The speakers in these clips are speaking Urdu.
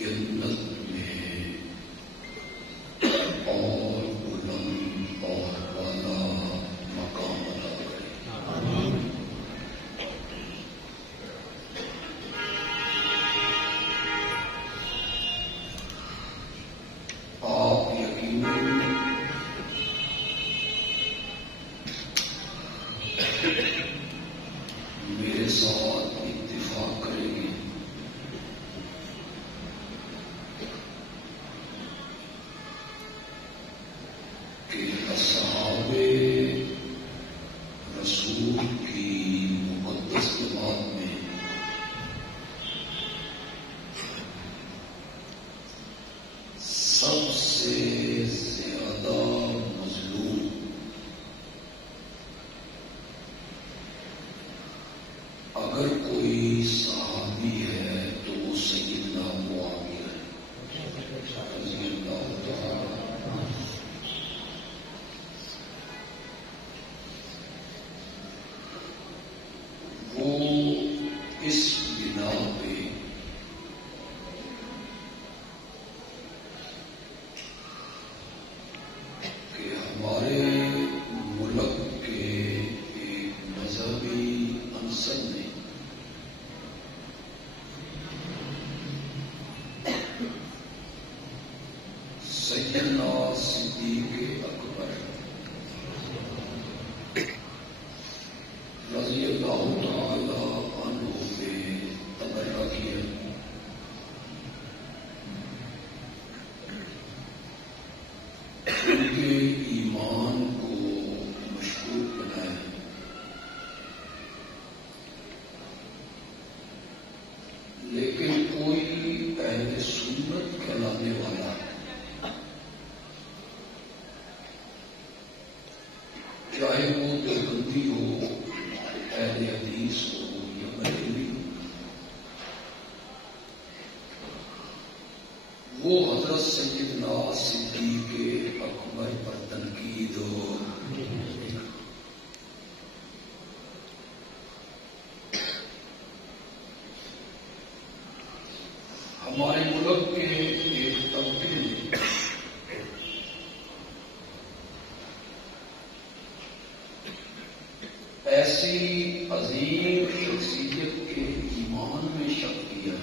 جنت میں اور بلند اور بالا مقام عطا کرے. آپ یقیناً میرے ساتھ اتفاق کریں گے کہ اصحاب رسول کی مقدس جماعت میں سب سے زیادہ مظلوم اگر کوئی صحابی ہے تو وہ سیدنا معاویہ رضی اللہ تعالی. وہ اس بنا پہ کہ ہمارے ملک کے ایک مذہبی عنصر نے سیدنا صدیق اکبر رضی اللہ تعالی عنہ پہ تبرہ کیا. ان کے ایمان کو مشکوک بنایا. لیکن کوئی اہل سنت کہلانے والا چاہے وہ دیوبندی ہو، اہل حدیث ہو یا بریلوی ہو، وہ حضرت سیدنا صدیق اکبر پر تنقید ہو. ہمارے ملک کے ایک طبقے نے ایسی عظیم شخصیت کے ایمان میں شک کیا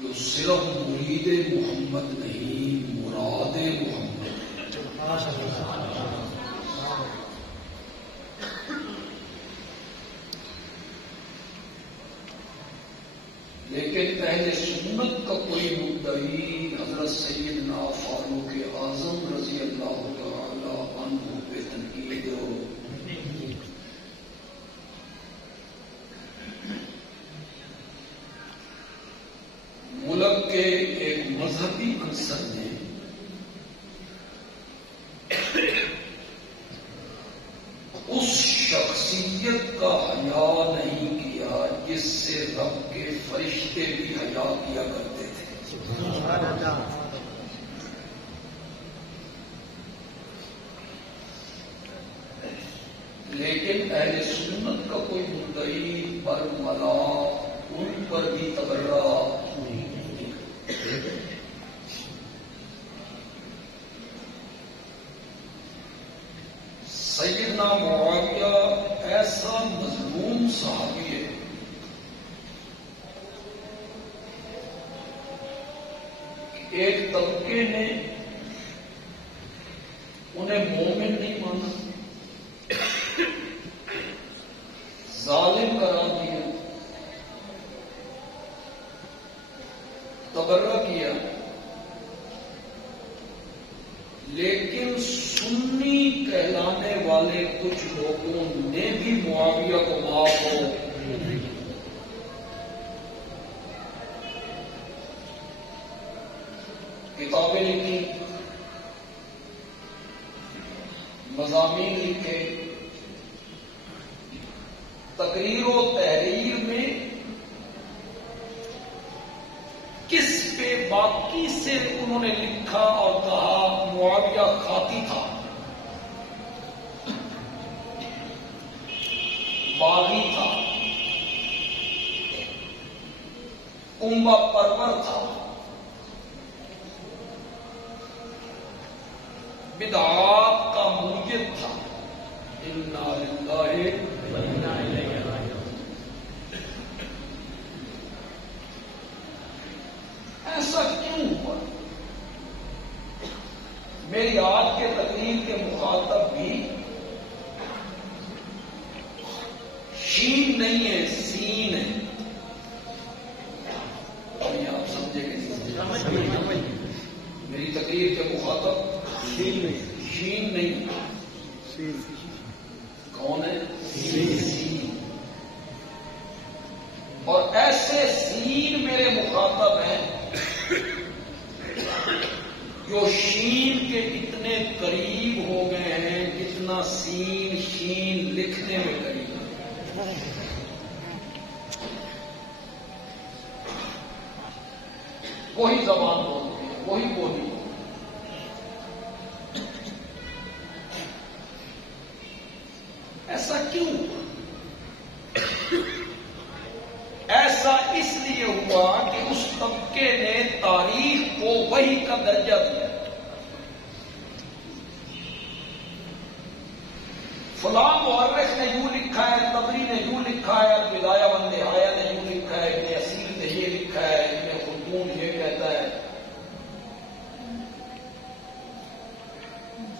جو صرف مرید محمد نہیں، مراد محمد. لیکن اہل سنت کا کوئی مدعی حضرت سیدنا فاروق اعظم رضی اللہ تعالی عنہ پہ تنقید ہو. ملک کے ایک مذہبی عنصر نے اس شخصیت کا حیا نہیں کیا جس سے رب کے فرشتے بھی حیا کیا کرتے تھے. لیکن اہل سنت کا کوئی مدعی برملا ان پر بھی تبرہ سیدنا معاویہ ایسا مظلوم صحابی ہے کہ ایک طبقے نے انہیں مومن نہیں مانا، ظالم قرار دیا، تبرہ کیا. لیکن سنی کہلانے والے کچھ لوگوں نے بھی معاویہ کو معاف ہو کتابیں لکھی، مضامین لکھے، تقریر و تحریر میں کس پہ باقی سے انہوں نے لکھا اور کہا معاویہ خاطی تھا، باغی تھا، کنبہ پرور تھا، بدعات کا موجب تھا۔ انا للہ و انا الیہ راجعون۔ ایسا کیوں ہوا؟ میری آج کے تقریر کے مخاطب بھی شین نہیں ہے، سین ہے۔ آپ سمجھے کہ نہیں؟ میری تقریر کے مخاطب شین نہیں، کون ہے؟ سین۔ اور ایسے سین میرے مخاطب ہیں جو شین کے اتنے قریب ہو گئے ہیں جتنا سین شین لکھنے میں قریب ہے۔ وہی زبان بولتے ہیں، وہی بولی۔ ایسا کیوں؟ ایسا اس لیے ہوا کہ اس طبقے نے تاریخ کو وحی کا درجہ دیا۔ فلاں مورخ نے یوں لکھا ہے، طبری نے یوں لکھا ہے، البدایہ والنہایہ نے یوں لکھا ہے، ابن اسیر نے یہ لکھا ہے، ابن خلدون یہ کہتا ہے۔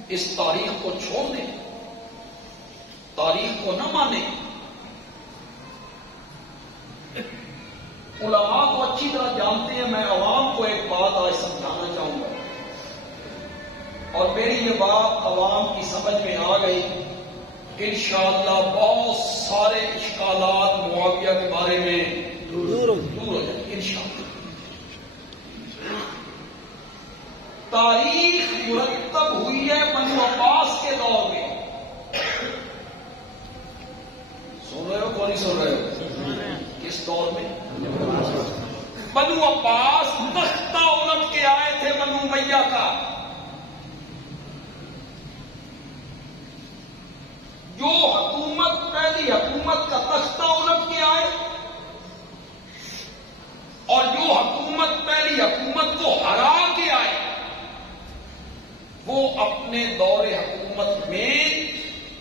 اس تاریخ کو چھوڑ دیں، تاریخ کو نہ مانیں۔ علماء کو اچھی طرح جانتے ہیں، میں عوام کو ایک بات آج سمجھانا چاہوں گا، اور میری یہ بات عوام کی سمجھ میں آ گئی کہ انشاءاللہ بہت سارے اشکالات معاویہ کے بارے میں دور ہو جائیں گے انشاءاللہ۔ تاریخ مرتب ہوئی ہے بنو عباس کے دور میں۔ سن رہے ہو کون نہیں سن رہے ہو؟ کس دور میں؟ بنو عباس تختہ الٹ کے آئے تھے بنو امیہ کا۔ جو حکومت پہلی حکومت کا تختہ الٹ کے آئے، اور جو حکومت پہلی حکومت کو ہرا کے آئے، وہ اپنے دور حکومت میں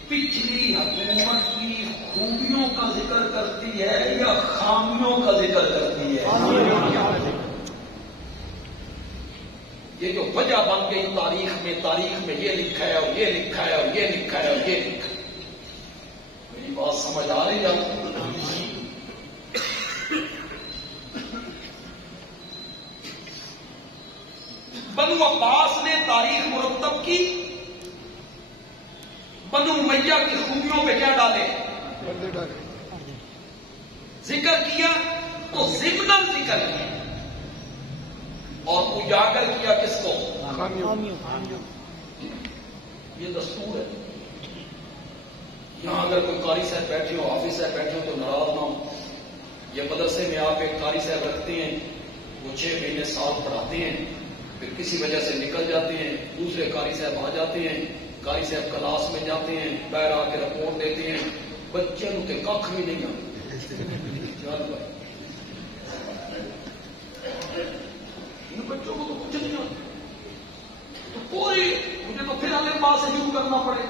پچھلی حکومت کی خوبیوں کا ذکر کرتی ہے یا خامیوں کا ذکر کرتی ہے؟ یہ جو وجہ بن گئی تاریخ میں یہ لکھا ہے اور یہ لکھا ہے اور یہ لکھا ہے اور یہ لکھا ہے۔ میری بات سمجھ آ رہی ہے؟ بنو عباس نے تاریخ مرتب کی، بنو امیہ کی خوبیوں پہ کیا ڈالے؟ ذکر کیا تو ضمناً ذکر کیا، اور اجاگر کیا کس کو؟ یہ دستور ہے۔ یہاں اگر کوئی قاری صاحب بیٹھے ہو، حافظ صاحب بیٹھے ہو تو ناراض نہ ہو۔ یہ مدرسے میں آپ ایک قاری صاحب رکھتے ہیں، وہ 6 مہینے سال پڑھاتے ہیں، پھر کسی وجہ سے نکل جاتے ہیں، دوسرے قاری صاحب آ جاتے ہیں، قاری صاحب کلاس میں جاتے ہیں، باہر آ کے رپورٹ دیتے ہیں، بچے نو تے کھ بھی نہیں آتے۔ ان بچوں کو تو کچھ نہیں آتا، تو پوری مجھے تو پھر الف با سے شروع کرنا پڑے۔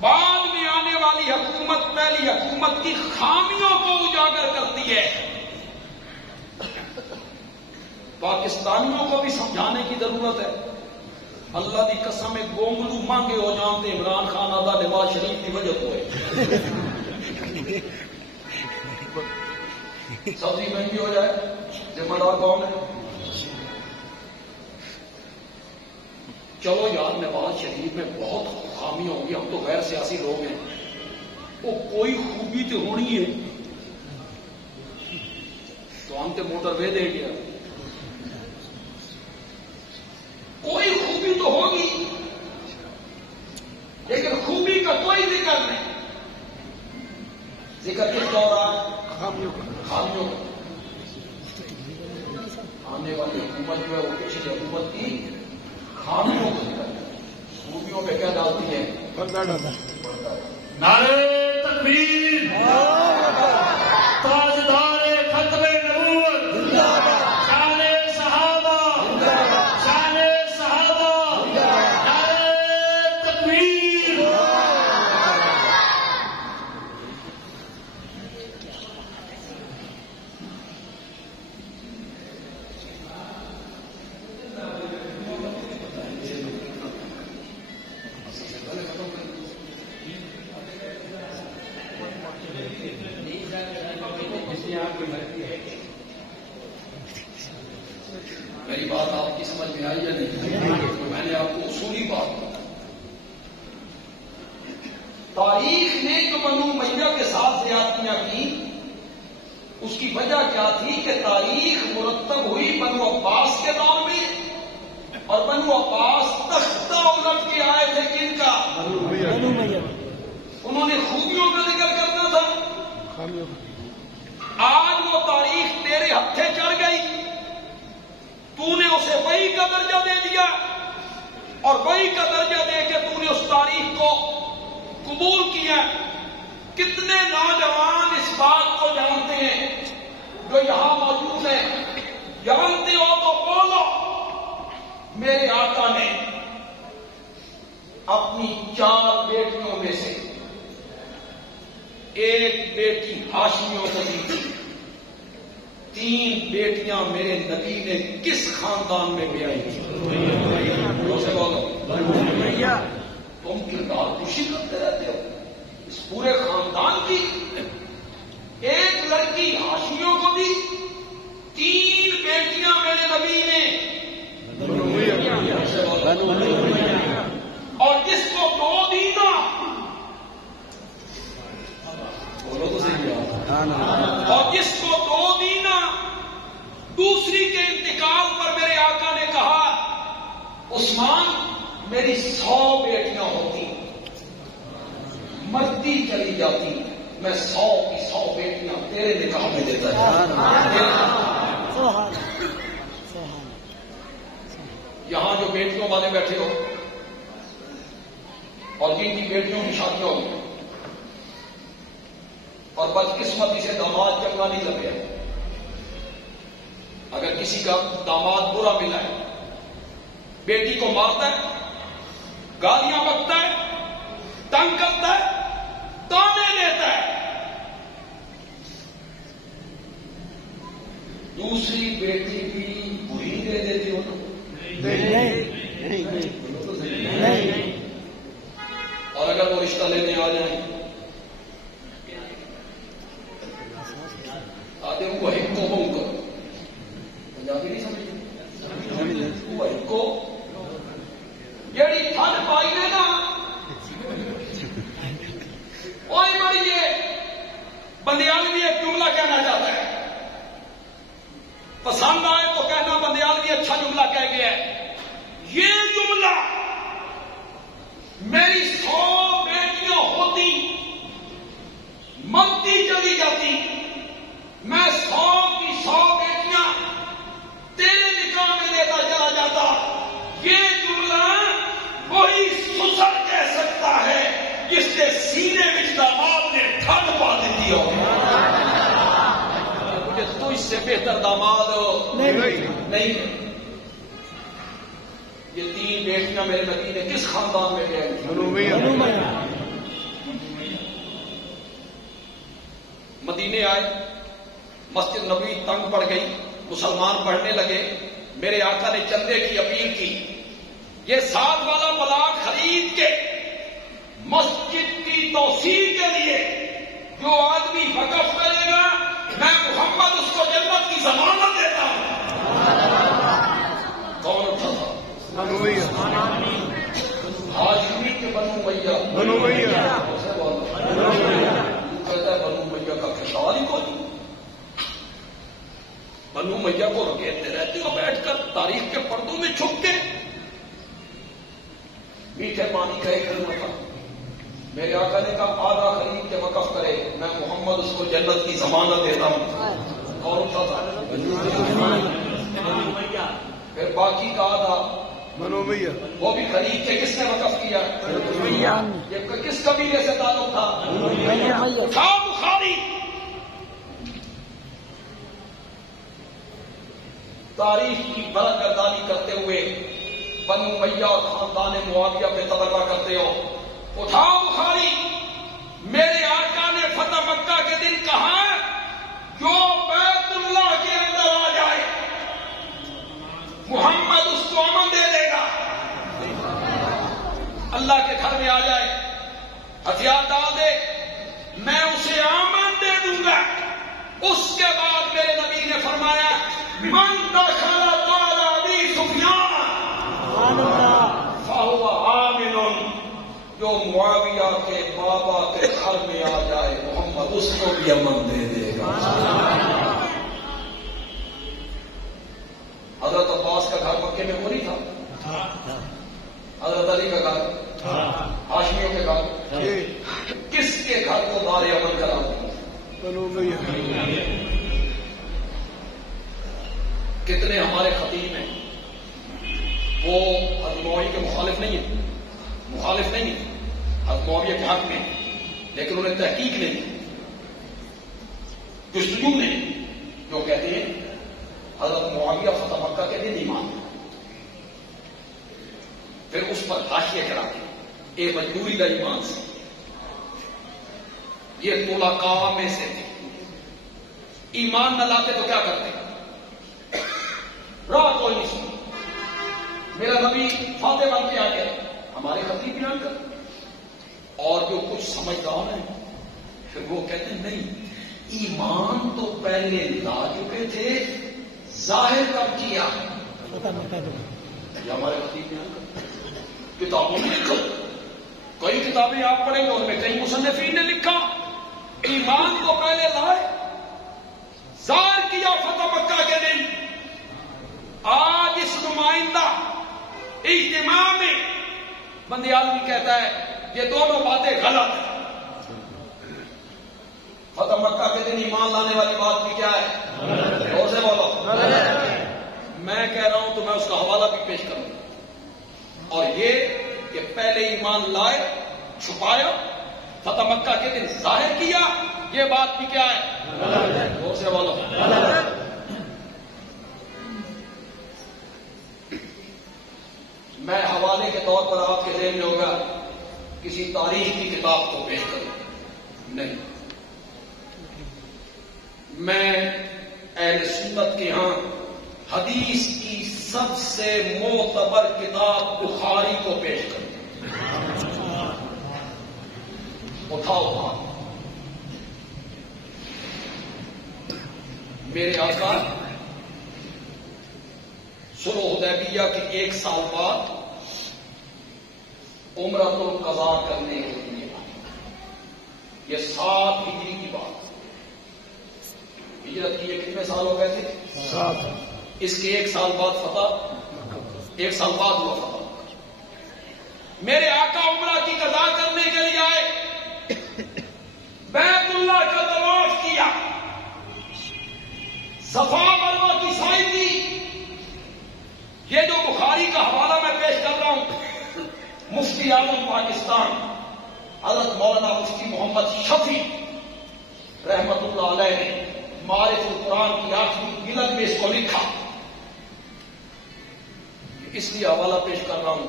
بعد میں آنے والی حکومت پہلی حکومت کی خامیوں کو اجاگر کرتی ہے۔ پاکستانیوں کو بھی سمجھانے کی ضرورت ہے۔ اللہ دی قسم ایک گونگلو مانگے ہو جانتے عمران خان آدھا نواز شریف کی وجہ ہوئے، سبزی مہنگی ہو جائے، ذمہ دار کون ہے؟ چلو یار نواز شریف میں بہت خامیاں ہوں گی، ہم تو غیر سیاسی لوگ ہیں، وہ کوئی خوبی تو ہونی ہے، تو ہم تے موٹر وے دے گیا، کوئی خوبی تو ہوگی، لیکن خوبی کا کوئی ذکر نہیں۔ ذکر کس کا ہو رہا ہے؟ خامیوں کا۔ آنے والی حکومت جو ہے وہ پچھلی حکومت کی خامیوں کو ذکر ہے، خوبیوں پہ کیا ڈالتی ہے؟ پردہ ڈالتا ہے۔ نعرہ تکبیر، تاجدار میری بات آپ کی سمجھ میں آئی یا نہیں؟ میں نے آپ کو اصولی بات بتائی. تاریخ نے جو بنو امیہ کے ساتھ زیادتیاں کی اس کی وجہ کیا تھی کہ تاریخ مرتب ہوئی بنو عباس کے دور میں، اور بنو عباس تختہ الٹ کے آئے تھے کن کا؟ انہوں نے خوبیوں کا ذکر کرنا تھا. آج وہ تاریخ تیرے ہتھے چڑھ گئی، تو نے اسے وحی کا درجہ دے دیا، اور وحی کا درجہ دے کے تو نے اس تاریخ کو قبول کیا. کتنے نوجوان اس بات کو جانتے ہیں جو یہاں موجود ہیں؟ جانتے ہو تو بولو. میرے آقا نے اپنی 4 بیٹیوں میں سے ایک بیٹی ہاشمیوں کو دی تھی. 3 بیٹیاں میرے نبی نے کس خاندان میں بیائی تھی؟ بولو. تم کردار خوشی کرتے رہتے ہو اس پورے خاندان کی. ایک لڑکی ہاشمیوں کو دی، 3 بیٹیاں میرے نبی نے، اور جس کو 2 دینا، بولو تو صحیح، اور جس کو 2 دینا، دوسری کے انتقال پر میرے آقا نے کہا عثمان میری 100 بیٹیاں ہوتی، مرتی چلی جاتی، میں 100 کی 100 بیٹیاں تیرے نکاح میں دیتا ہوں. یہاں جو بیٹیوں والے بیٹھے ہو اور جن کی بیٹیوں کی شادی ہو اور بدقسمتی سے داماد چنگا نہیں لگے، اگر کسی کا داماد برا ملا ہے، بیٹی کو مارتا ہے، گالیاں بکتا ہے، تنگ کرتا ہے، تانے دیتا ہے، دوسری بیٹی بھی بری دے دیتی ہو. اور اگر وہ رشتہ لینے آ جائیں آتے وہ ایک کو بہو کرو، پنجابی نہیں سمجھتے، وہ ایک کو جیڑی تھن پائی نے نا وہی بڑی ہے. بندیال بھی ایک جملہ کہنا چاہتا ہے، پسند آئے تو کہنا بندیال بھی اچھا جملہ کہہ گیا ہے. یہ جملہ میری 100 بیٹیاں ہوتی، مرتی چلی جاتی، میں 100 کی 100 بیٹیاں تیرے نکاح میں دیتا چلا جاتا. یہ جملہ وہی سسر کہہ سکتا ہے جس کے سینے میں داماد نے ٹھنڈ پا دیتی ہو. مجھے تو اس سے بہتر داماد نہیں. یہ 3 بیٹیاں میرے نبی نے کس خاندان میں بیائی؟ مدینے آئے، مسجد نبوی تنگ پڑ گئی، مسلمان پڑھنے لگے. میرے آقا نے چندے کی اپیل کی. یہ 7 والا پلاٹ خرید کے مسجد کی توسیع کے لیے جو آدمی وقف کرے گا میں محمد اس کو جنت کی ضمانت دیتا ہوں. کون اٹھا تھا؟ ہاشمی کے بنو امیہ. کہتا ہے بنو امیہ کا خیال ہی کوئی. بنو امیہ کو رکھتے رہتے ہو بیٹھ کر تاریخ کے پردوں میں چھپ کے. میٹھے پانی کا ایک کلمہ تھا، میرے آقا نے کہا آدھا خرید کے وقف کرے میں محمد اس کو جنت کی ضمانت دیتا ہوں. اور اٹھا تھا پھر باقی کا آدھا وہ بھی خرید کے کس نے وقف کیا؟ یہ کس قبیلے سے تعلق تھا؟ بخاری. تاریخ کی برگردانی کرتے ہوئے بنو امیہ اور خاندان معاویہ پہ تبرہ کرتے ہو. اٹھاؤ بخاری. میرے آقا نے فتح مکہ کے دن کہا جو بیت اللہ کے اندر آ جائے محمد اس کو امن دے دے گا. اللہ کے گھر میں آ جائے، ہتھیار ڈال دے، میں اسے امن اس کے بعد میرے نبی نے فرمایا من دخل دار ابی سفیان فهو آمن، جو معاویہ کے بابا کے گھر میں آ جائے محمد اس کو بھی امن دے دے گا۔ حضرت عباس کا گھر مکے میں وہ نہیں تھا، حضرت علی کا گھر، ہاشمیوں کے گھر، کس کے گھر کو دار امن کرا دیا؟ کتنے ہمارے خطیب ہیں وہ حضرت معاویہ کے مخالف نہیں ہیں، حضرت معاویہ کے حق میں، لیکن انہیں تحقیق نہیں، جستجو نہیں، جو کہتے ہیں حضرت معاویہ فتح مکہ کے دن ایمان، پھر اس پر حاشیہ چڑھاتے ہیں اے مجبوری کا ایمان سے، یہ طلقاء میں سے تھے، ایمان نہ لاتے تو کیا کرتے؟ راہ کوئی نہیں سنی، میرا نبی فاتح بن کے آ گیا، ہمارے خطیب بیان کر، اور جو کچھ سمجھدار ہیں پھر وہ کہتے ہیں نہیں، ایمان تو پہلے لا چکے تھے، ظاہر کب کیا؟ یہ ہمارے خطیب بیان کر، کتابوں میں لکھو، کئی کتابیں آپ پڑھیں گے ان میں کئی مصنفین نے لکھا ایمان کو پہلے لائے، ظاہر کیا فتح مکہ کے دن۔ آج اس نمائندہ اجتماع میں بندی عالمی کہتا ہے یہ دونوں باتیں غلط ہیں، فتح مکہ کے دن ایمان لانے والی بات بھی کیا ہے؟ اور سے بولو، میں کہہ رہا ہوں تو میں اس کا حوالہ بھی پیش کروں گا، اور یہ کہ پہلے ایمان لائے، چھپایا، فتح مکہ کے دن ظاہر کیا، یہ بات بھی کیا ہے؟ اور سے بولو۔ میں حوالے کے طور پر آپ کے ذہن میں ہوگا کسی تاریخ کی کتاب کو پیش کروں، نہیں، میں اہل سنت کے ہاں حدیث کی سب سے معتبر کتاب بخاری کو پیش کروں، اٹھاؤ ہاتھ۔ میرے آقا صلح حدیبیہ کے 1 سال بعد عمرۃ القضاء کرنے کے لیے، یہ 7 ہجری کی بات، ہجرت کی یہ کتنے سال ہو گئے تھے؟ 7۔ اس کے 1 سال بعد فتح، 1 سال بعد ہوا فتح۔ میرے آقا عمرہ کی قضاء کرنے کے لیے آئے، بیت اللہ کا طواف کیا، صفا مروہ کی سعی کی۔ یہ جو بخاری کا حوالہ میں پیش کر رہا ہوں، مفتی اعظم پاکستان حضرت مولانا مفتی محمد شفیع رحمت اللہ علیہ نے معارف القرآن کی 8ویں جلد میں اس کو لکھا، اس لیے حوالہ پیش کر رہا ہوں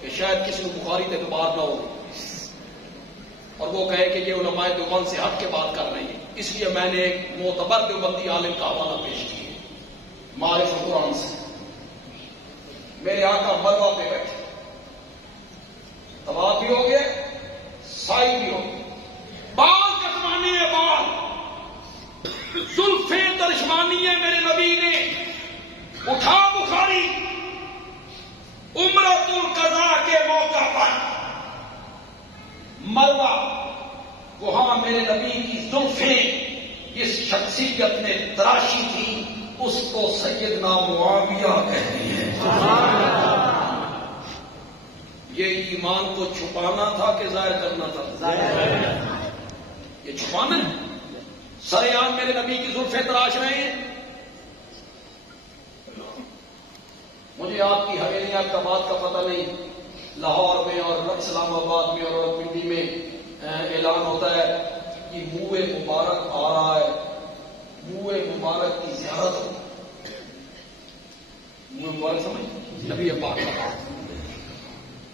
کہ شاید کسی کو بخاری سے اعتبار نہ ہو اور وہ کہے کہ یہ علماء دیوبند سے ہٹ کے بات کر رہی ہے، اس لیے میں نے ایک معتبر دیوبندی عالم کا حوالہ پیش کیا معارف القرآن سے۔ میرے آقا مروہ پہ بیٹھے، طواف بھی ہو گیا، سعی بھی ہو گئی، بال کٹوانے ہیں، بال زلفیں ترشمانی ہے، میرے نبی نے اٹھا بخاری، عمرۃ القضاء کے موقع پر مروہ، وہاں میرے نبی کی زلفیں اس شخصیت نے تراشی تھی، اس کو سیدنا معاویہ کہتے ہیں۔ یہ ایمان کو چھپانا تھا کہ ظاہر کرنا تھا؟ یہ چھپانا ہے، سریعان میرے نبی کی زلفیں تراش رہے ہیں۔ مجھے آپ کی حویلیاں کا بات کا پتہ نہیں، لاہور میں اور اسلام آباد میں اور پنڈی میں اعلان ہوتا ہے کہ منہ مبارک آ رہا ہے، منہ مبارک کی زیارت ہو، منہ مبارک سمجھ، نبی پاک کا بال،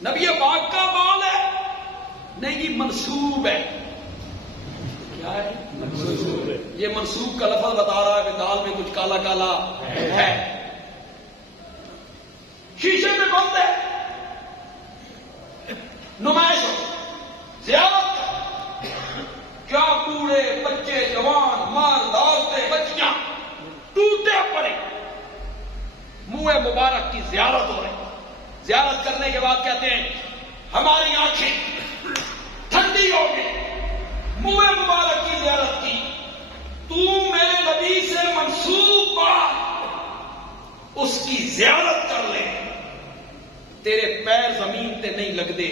نبی پاک کا بال ہے، نہیں یہ منسوب ہے، کیا ہے؟ منسوب ہے۔ یہ منسوب کا لفظ بتا رہا ہے کہ دال میں کچھ کالا کالا ہے، شیشے میں بند ہے، نمائش ہو، زیارت، کیا بوڑھے بچے جوان مال دار منہ مبارک کی زیارت ہو رہی. زیارت کرنے کے بعد کہتے ہیں ہماری آنکھیں ٹھنڈی ہو گئی, منہ مبارک کی زیارت کی, تو میرے نبی سے منسوب بات اس کی زیارت کر لے, تیرے پیر زمین پہ نہیں لگتے.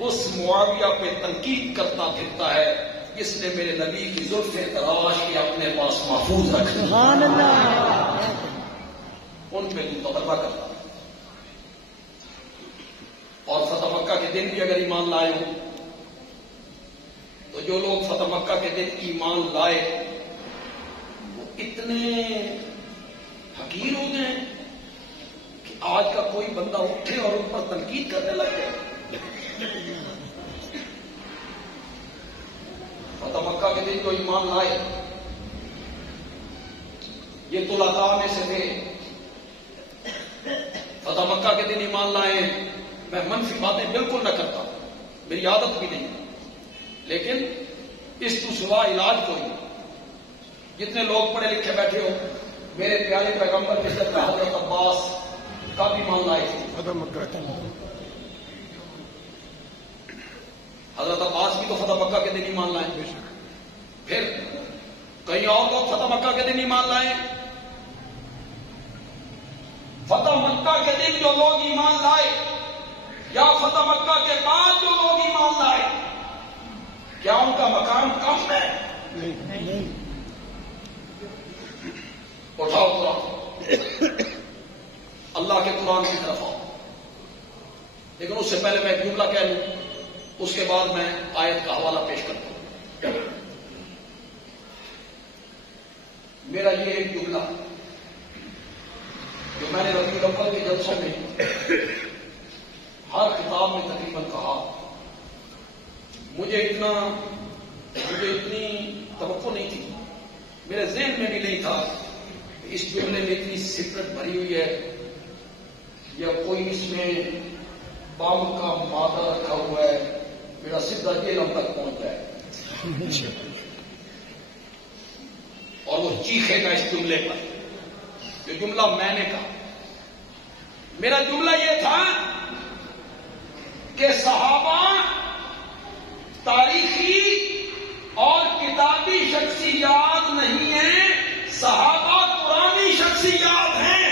اس معاویہ پہ تنقید کرتا پھرتا ہے جس نے میرے نبی کی زلفیں تراش کے اپنے پاس محفوظ رکھ. سبحان اللہ. ان پہ تو تبرہ کرتا. اور فتح مکہ کے دن بھی اگر ایمان لائے ہوں تو جو لوگ فتح مکہ کے دن ایمان لائے وہ اتنے حقیر ہو گئے کہ آج کا کوئی بندہ اٹھے اور ان پر تنقید کرنے لگ گئے. فتح مکہ کے دن جو ایمان لائے یہ طلقاء میں سے تھے. فتح مکہ کے دن ایمان لائے. میں منفی باتیں بالکل نہ کرتا, میری عادت بھی نہیں, لیکن اس تو سوا علاج کوئی. جتنے لوگ پڑھے لکھے بیٹھے ہو, میرے پیارے پیغمبر کے ساتھ حضرت عباس کا بھی ایمان لائے تھے. حضرت عباس بھی تو فتح مکہ کے دن ایمان لائے. پھر کئی اور لوگ فتح مکہ کے دن ایمان لائے. فتح مکہ کے دن جو لوگ ایمان لائے یا فتح مکہ کے بعد جو لوگ ایمان لائے, کیا ان کا مقام کم ہے؟ نہیں. اٹھاؤ قرآن, اللہ کے قرآن کی طرف آؤ. لیکن اس سے پہلے میں ایک جملہ کہہ لوں, اس کے بعد میں آیت کا حوالہ پیش کرتا ہوں. میرا یہ ایک جملہ جو میں نے ربیع الاول کے جلسوں میں ہر خطاب میں تقریباً کہا, مجھے اتنی توقع نہیں تھی, میرے ذہن میں بھی نہیں تھا کہ اس جملے میں اتنی سکرٹ بھری ہوئی ہے یا کوئی اس میں بام کا مادہ رکھا ہوا ہے. میرا سیدھا جیلم تک پہنچ جائے اور وہ چیخے گا اس جملے پر. جو جملہ میں نے کہا, میرا جملہ یہ تھا کہ صحابہ تاریخی اور کتابی شخصیات نہیں ہیں, صحابہ قرآنی شخصیات ہیں.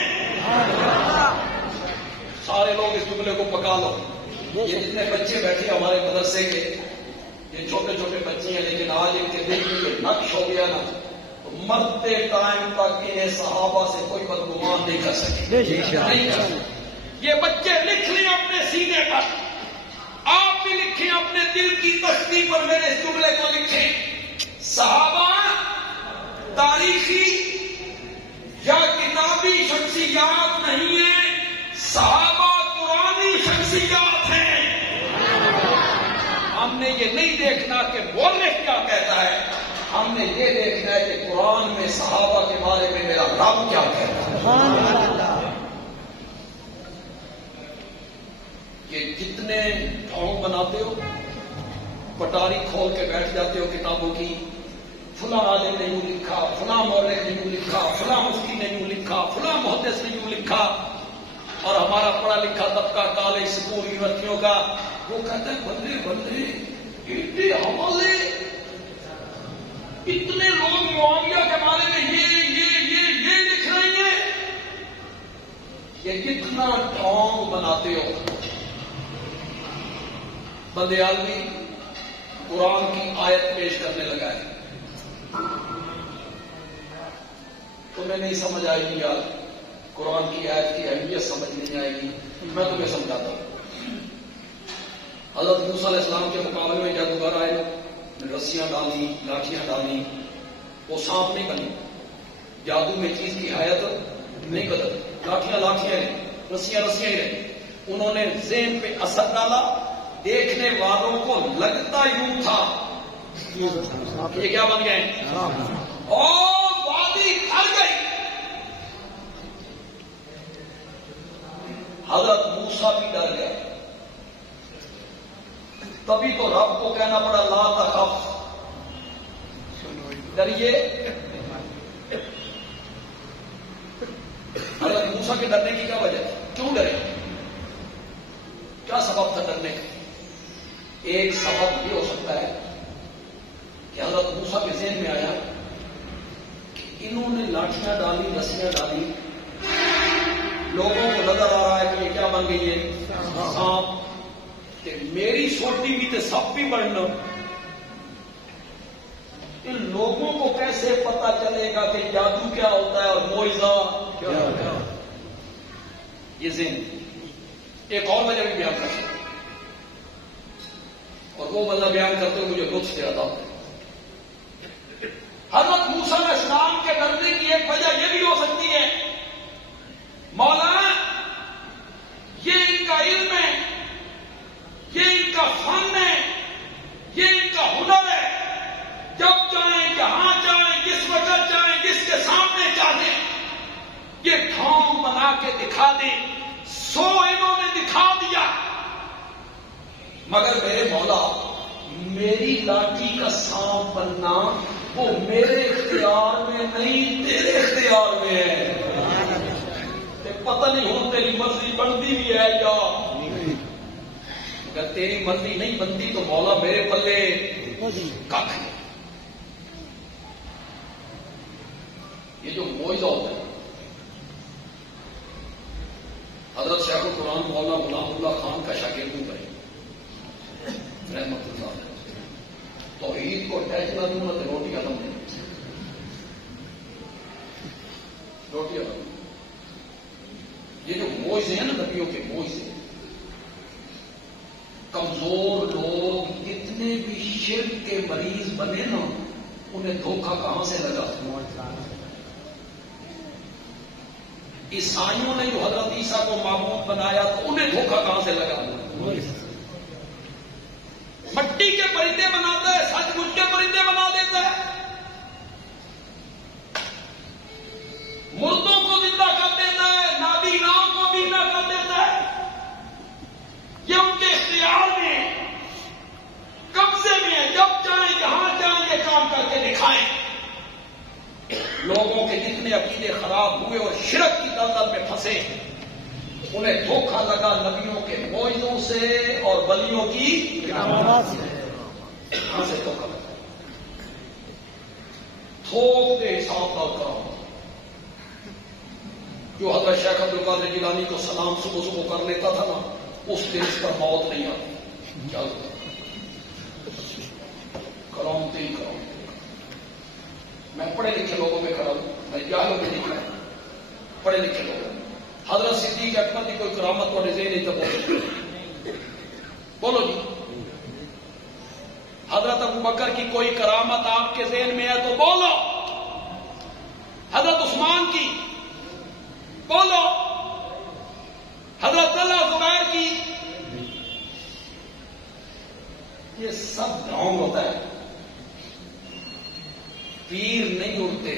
سارے لوگ اس جملے کو پکا لو. یہ جتنے بچے بیٹھے ہمارے مدرسے کے, یہ چھوٹے چھوٹے بچے ہیں, لیکن آج ان کے دل میں یہ نقش ہو گیا نا, مرتے ٹائم تک انہیں صحابہ سے کوئی بدگمان نہیں کر سکے. یہ بچے لکھ لیں اپنے سینے پر, آپ بھی لکھیں اپنے دل کی تختی پر, میرے اس جملے کو لکھیں, صحابہ تاریخی یا کتابی شخصیات نہیں ہیں, صحابہ قرآنی شخصیات ہیں. ہم نے یہ نہیں دیکھنا کہ مورخ کیا کہتا ہے, ہم نے یہ دیکھنا ہے کہ قرآن میں صحابہ کے بارے میں میرا رب کیا کہتا ہے. یہ جتنے ڈھونگ بناتے ہو, پٹاری کھول کے بیٹھ جاتے ہو کتابوں کی, فلاں عالم نے یوں لکھا, فلاں مورخ نے یوں لکھا, فلاں مفتی نے یوں لکھا, فلاں محدث نے یوں لکھا, اور ہمارا پڑھا لکھا طبقہ کالج اسکول یونیورسٹیوں کا وہ کہتا ہے بندے بندے اتنے حوالے, اتنے لوگ معاویہ کے بارے میں یہ لکھ رہے ہیں. یہ کتنا ڈھونگ بناتے ہو. بندے عالمی قرآن کی آیت پیش کرنے لگا ہے, تمہیں نہیں سمجھ آئے گی یار, قرآن کی آیت کی اہمیت سمجھ نہیں آئے گی, میں تمہیں سمجھاتا ہوں. حضرت موسیٰ علیہ السلام کے مقابلے میں جادوگر آئے, رسیاں ڈالی, لاٹھیاں ڈالی, وہ سانپ نہیں بنی. جادو میں چیز کی حیات نہیں بدل, لاٹھیاں رہیں, رسیاں ہی رہیں. انہوں نے ذہن پہ اثر ڈالا, دیکھنے والوں کو لگتا یوں تھا یہ کیا بن گئے, اور وادی بھر گئی. حضرت موسیٰ بھی ڈر گیا, تبھی تو رب کو کہنا پڑا لا تخف, ڈریے. حضرت موسیٰ کے ڈرنے کی کیا وجہ تھی؟ کیوں ڈرے؟ کیا سبب تھا ڈرنے کا؟ ایک سبب یہ ہو سکتا ہے کہ حضرت موسیٰ کے ذہن میں آیا کہ انہوں نے لاٹھیاں ڈالی، رسیاں ڈالی، لوگوں کو نظر آ رہا ہے کہ یہ کیا بن گئی ہے؟ سانپ. کہ میری سوٹی بھی تے سب بھی بڑھنا. ان لوگوں کو کیسے پتا چلے گا کہ جادو کیا ہوتا ہے اور معجزہ کیا ہوتا ہے؟ یہ ذہن. ایک اور وجہ بھی بیان کر سکتا ہوں، اور وہ وجہ بیان کرتے ہوئے مجھے لطف سے ادا ہے. حضرت موسیٰ علیہ السلام کے ڈرنے کی ایک وجہ یہ بھی ہو سکتی ہے، مولا یہ ان کا علم ہے، یہ ان کا فن ہے، یہ ان کا ہنر ہے، جب چاہیں جہاں چاہیں جس وقت چاہیں جس کے سامنے چاہیں یہ ڈھونگ بنا کے دکھا دیں. سو انہوں نے دکھا دیا، مگر میرے مولا میری لاٹھی کا سانپ بننا وہ میرے اختیار میں نہیں، تیرے اختیار میں ہے. پتہ نہیں ہوں تیری مرضی بنتی بھی ہے یا اگر تیری مرضی نہیں بنتی تو مولا میرے پلے کھ. یہ جو معجزہ ہوتا ہے، حضرت شیخ القرآن مولانا غلام اللہ خان کا شاگرد ہے رحمت اللہ علیہ. توحید کو ٹیچ نہ دوں تو روٹی ختم نہیں، روٹی ختم. یہ جو معجزے ہیں نا نبیوں کے معجزے، کمزور لوگ کتنے بھی شرک کے مریض بنے نا انہیں دھوکہ کہاں سے لگا؟ عیسائیوں نے جو حضرت عیسیٰ کو معبود بنایا تو انہیں دھوکہ کہاں سے لگا؟ مٹی کے پرندے بناتا ہے، سچ مچ کے پرندے بنا دیتا ہے، مردوں کو زندہ کر دیتا ہے، نابیناؤں کو بینا کر دیتا ہے. یہ ان کے اختیار میں قبضے میں ہے، جب چاہیں جہاں چاہیں یہ کام کر کے دکھائیں. لوگوں کے جتنے عقیدے خراب ہوئے اور شرک کی دلدل میں پھنسے انہیں دھوکہ لگا نبیوں کے معجزوں سے اور ولیوں کی کرامات سے. کہاں سے دھوکہ لگا؟ تھوک دے حساب کا کرام. جو حضرت شیخ عبد القادر جیلانی کو سلام صبح صبح کر لیتا تھا نا، اس دن اس پر موت نہیں آتی. کیا کرامتی کرام. میں پڑھے لکھے لوگوں میں کھڑا ہوں، میں جاہلوں میں نہیں کھڑا، پڑھے لکھے لوگ. حضرت صدیق اکبر کی کوئی کرامت تو ذہن نہیں تھا، بولو جی. حضرت ابوبکر کی کوئی کرامت آپ کے ذہن میں ہے تو بولو. حضرت عثمان کی بولو. حضرت اللہ زبیر کی. یہ سب ڈھونگ ہوتا ہے. پیر نہیں اڑتے،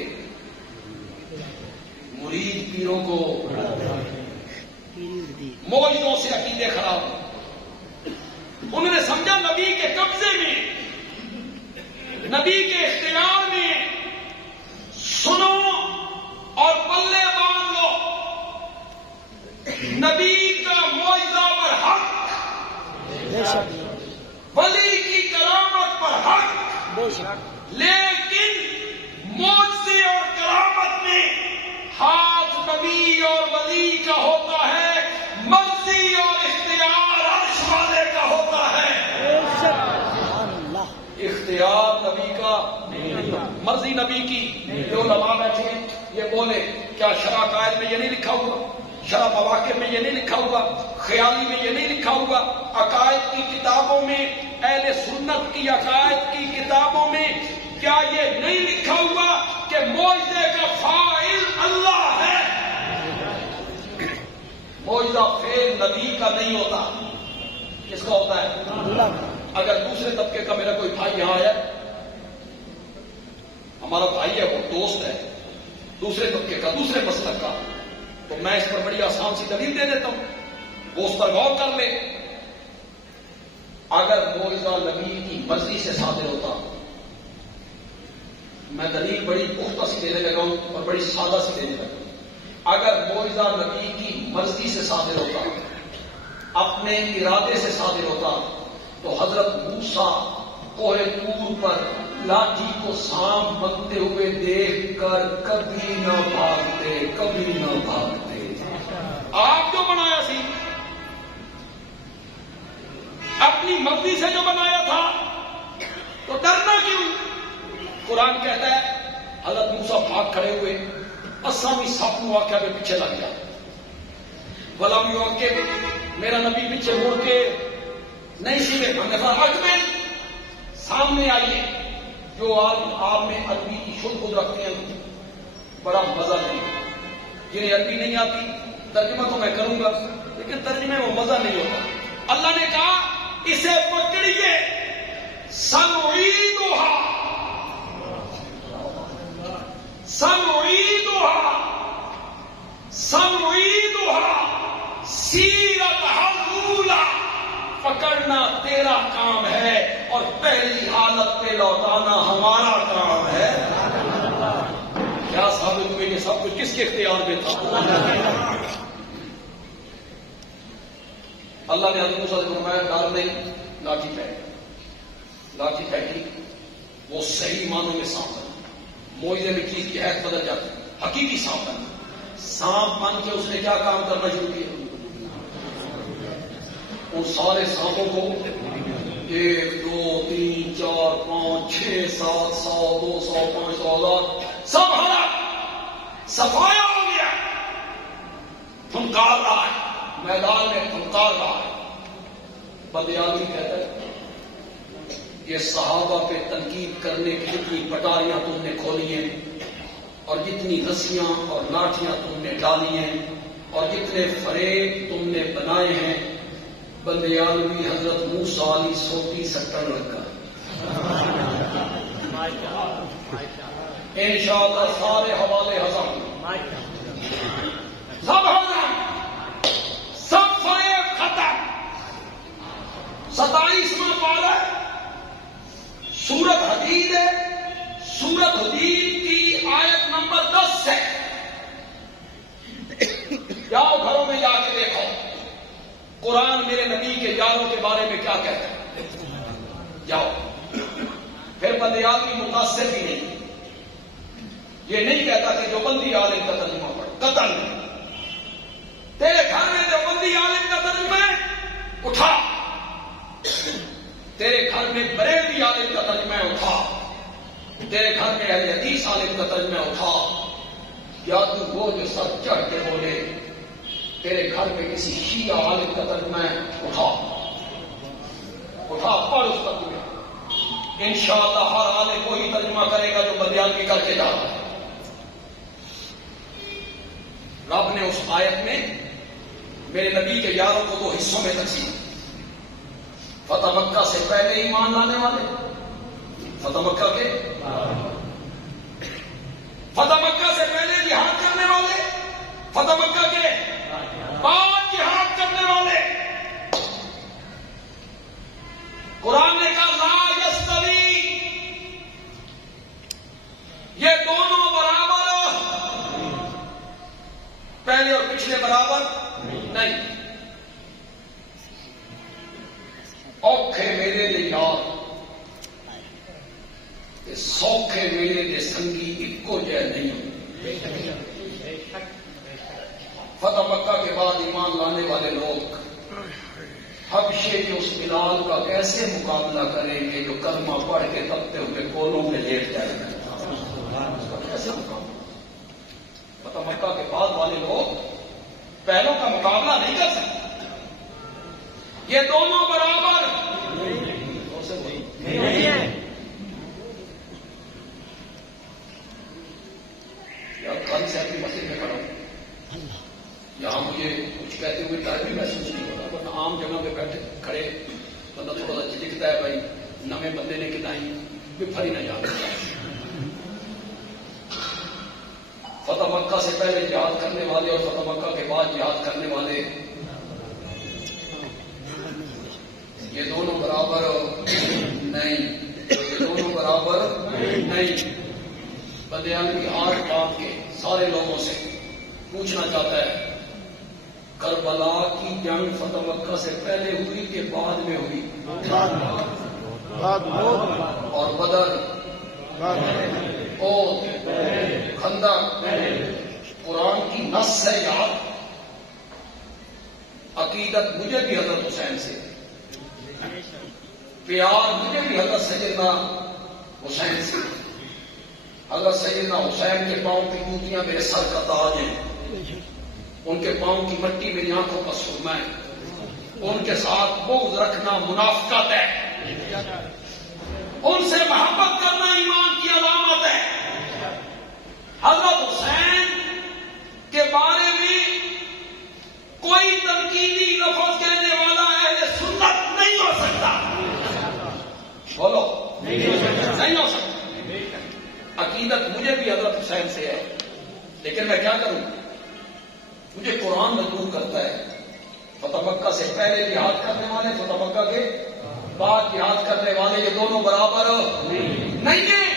مرید پیروں کو معجزوں سے عقیدے خراب. انہوں نے سمجھا نبی کے قبضے میں، نبی کے اختیار میں. سنو اور پلے باندھ لو، نبی کا معجزہ پر حق، ولی کی کرامت پر حق، لیکن معجزے اور کرامت میں ہاتھ نبی اور ولی کا ہوتا ہے، مرضی اور اختیار عرش والے کا ہوتا ہے. اختیار نبی کا، مرضی نبی کی. جو علماء بیٹھے یہ بولے کیا شرع قائد میں یہ نہیں لکھا ہوا، شرع مواقع میں یہ نہیں لکھا ہوا، خیالی میں یہ نہیں لکھا ہوا، عقائد کی کتابوں میں، اہل سنت کی عقائد کی کتابوں میں کیا یہ نہیں لکھا ہوا کہ معجزے کا فاعل اللہ ہے؟ معجزہ فعل نبی کا نہیں ہوتا، کس کا ہوتا ہے؟ اگر دوسرے طبقے کا میرا کوئی بھائی یہاں ہے، ہمارا بھائی ہے، وہ دوست ہے دوسرے طبقے کا، دوسرے مسلک کا، تو میں اس پر بڑی آسان سی دلیل دے دیتا ہوں، وہ اس پر غور کر لے. اگر معجزہ نبی کی مرضی سے صادر ہوتا، میں دلیل بڑی پختہ سی دینے لگا ہوں اور بڑی سادہ سی دینے لگا ہوں. اگر معجزہ نبی کی مرضی سے صادر ہوتا، اپنے ارادے سے صادر ہوتا، تو حضرت موسیٰ کوہ طور پر لاٹھی کو سانپ بنتے ہوئے دیکھ کر کبھی نہ بھاگتے، کبھی نہ بھاگتے۔ آپ جو بنایا سی، اپنی مرضی سے جو بنایا تھا، تو ڈرنا کیوں؟ قرآن کہتا ہے حضرت موسیٰ بھاگ کھڑے ہوئے، اسامی سب کو واقعہ میں پیچھے لگ گیا۔ غلام کے میرا نبی پیچھے مڑ کے نہیں سیدھے اجمل سامنے آئیے۔ جو آپ میں عربی کی شد خود رکھتے ہیں بڑا مزہ نہیں، جنہیں عربی نہیں آتی ترجمہ تو میں کروں گا، لیکن ترجمے میں وہ مزہ نہیں ہوتا۔ اللہ نے کہا اسے پکڑیے، سنعیدھا سیرتھا الاولی، پکڑنا تیرا کام ہے اور پہلی حالت پہ لوٹانا ہمارا کام ہے۔ کیا ثابت ہوئے کہ سب کچھ کس کے اختیار میں تھا؟ اللہ نے حضرت موسیٰ سے فرمایا ڈر نہیں، لاٹھی پھینک۔ لاٹھی پھینکی، وہ صحیح معنوں میں سانپ بنا۔ معجزے میں چیز کی حیثیت بدل جاتی ہے، حقیقی سانپ بنا۔ سانپ بن کے اس نے کیا کام کرنا شروع کیا؟ ان سارے سانپوں کو 1 2 3 4 5 6 7 100 200 500 1000 سب ہلاک، صفایا ہو گیا۔ پھنکار رہا ہے، میدان میں پھنکار رہا ہے۔ بدیالی کہتا ہے یہ صحابہ پہ تنقید کرنے کی جتنی پٹاریاں تم نے کھولی ہیں، اور جتنی رسیاں اور لاٹھیاں تم نے ڈالی ہیں، اور جتنے فریب تم نے بنائے ہیں، بندیالوی حضرت موسیٰ علی سوٹی سٹن لگا۔ انشاءاللہ سارے حوالے ہزم، سب ہزم، سب فریب ختم۔ 27واں پارہ سورت حدید ہے، سورت حدید کی آیت نمبر 10 ہے۔ جاؤ گھروں میں جا کے دیکھو قرآن میرے نبی کے یاروں کے بارے میں کیا کہتا ہے۔ جاؤ، پھر بدیالی متاثر بھی نہیں، یہ نہیں کہتا کہ جو بندی عالم کا ترجمہ پڑھ، قتل نہیں۔ تیرے گھر میں جو بندی عالم کا ترجمہ ہے اٹھا، تیرے گھر میں بریلوی عالم کا ترجمہ اٹھا، تیرے گھر میں اہل حدیث عالم کا ترجمہ اٹھا، یا تو وہ جو سب چڑھ کے بولے، تیرے گھر میں کسی شیعہ عالم کا ترجمہ اٹھا پڑھ اس کا تمہیں، انشاءاللہ ہر عالم وہی ترجمہ کرے گا جو بدیالوی کر کے جا رہا ہے۔ رب نے اس آیت میں میرے نبی کے یاروں کو 2 حصوں میں تقسیم، فتح مکہ سے پہلے ایمان لانے والے، فتح مکہ کے فتح مکہ سے پہلے جہاد کرنے والے، فتح مکہ کے بعد جہاد کرنے والے۔ قرآن نے کہا لا یستوی، یہ دونوں برابر، پہلے اور پچھلے برابر نہیں۔ اوکھے میرے دے یار سوکھے میرے دے سنگی ایکو جہ نہیں۔ فتح مکہ کے بعد ایمان لانے والے لوگ حبشے کے اس بلال کا کیسے مقابلہ کریں گے جو کلمہ پڑھ کے تپتے ہوئے کولوں میں لیٹ جائے گا؟ کیسے مقابلہ؟ فتح مکہ کے بعد والے لوگ پہلوں کا مقابلہ نہیں کر سکتے۔ یہ دونوں برابر نہیں ہے۔ خالی صاحب کی مسجد میں کھڑا ہوں، یہاں مجھے کچھ کہتے ہوئے ڈر بھی محسوس نہیں ہوتا، ورنہ عام جگہ پہ بیٹھے کھڑے بندہ تھوڑا سا جھجکتا ہے، بھائی نئے بندے نے کتائی بفر ہی نہ جاتا۔ فتح مکہ سے پہلے جہاد کرنے والے اور فتح مکہ کے بعد جہاد کرنے والے، یہ دونوں برابر نہیں، یہ دونوں برابر نہیں۔ بدیالوی آج بات کے سارے لوگوں سے پوچھنا چاہتا ہے کربلا کی جنگ فتح مکہ سے پہلے ہوئی کہ بعد میں ہوئی؟ اور بدر، احد، خندق، قرآن کی نص ہے یاد. عقیدت مجھے بھی حضرت حسین سے، پیار مجھے بھی حضرت سیدنا حسین سے. حضرت سیدنا حسین کے پاؤں کی جوتیاں میرے سر کا تاج ہیں، ان کے پاؤں کی مٹی میری آنکھوں کا سرما ہے. ان کے ساتھ بغض رکھنا منافقت ہے، ان سے محبت کرنا ایمان کی علامت ہے. حضرت حسین کے بارے میں کوئی تنقیدی لفظ کہنے والا اہل سنت نہیں ہو سکتا. بولو نہیں ہو سکتا. عقیدت مجھے بھی حضرت حسین سے ہے، لیکن میں کیا کروں؟ مجھے قرآن مجبور کرتا ہے. فتح مکہ سے پہلے جہاد کرنے والے، فتح مکہ کے بعد جہاد کرنے والے، یہ دونوں برابر نہیں ہیں.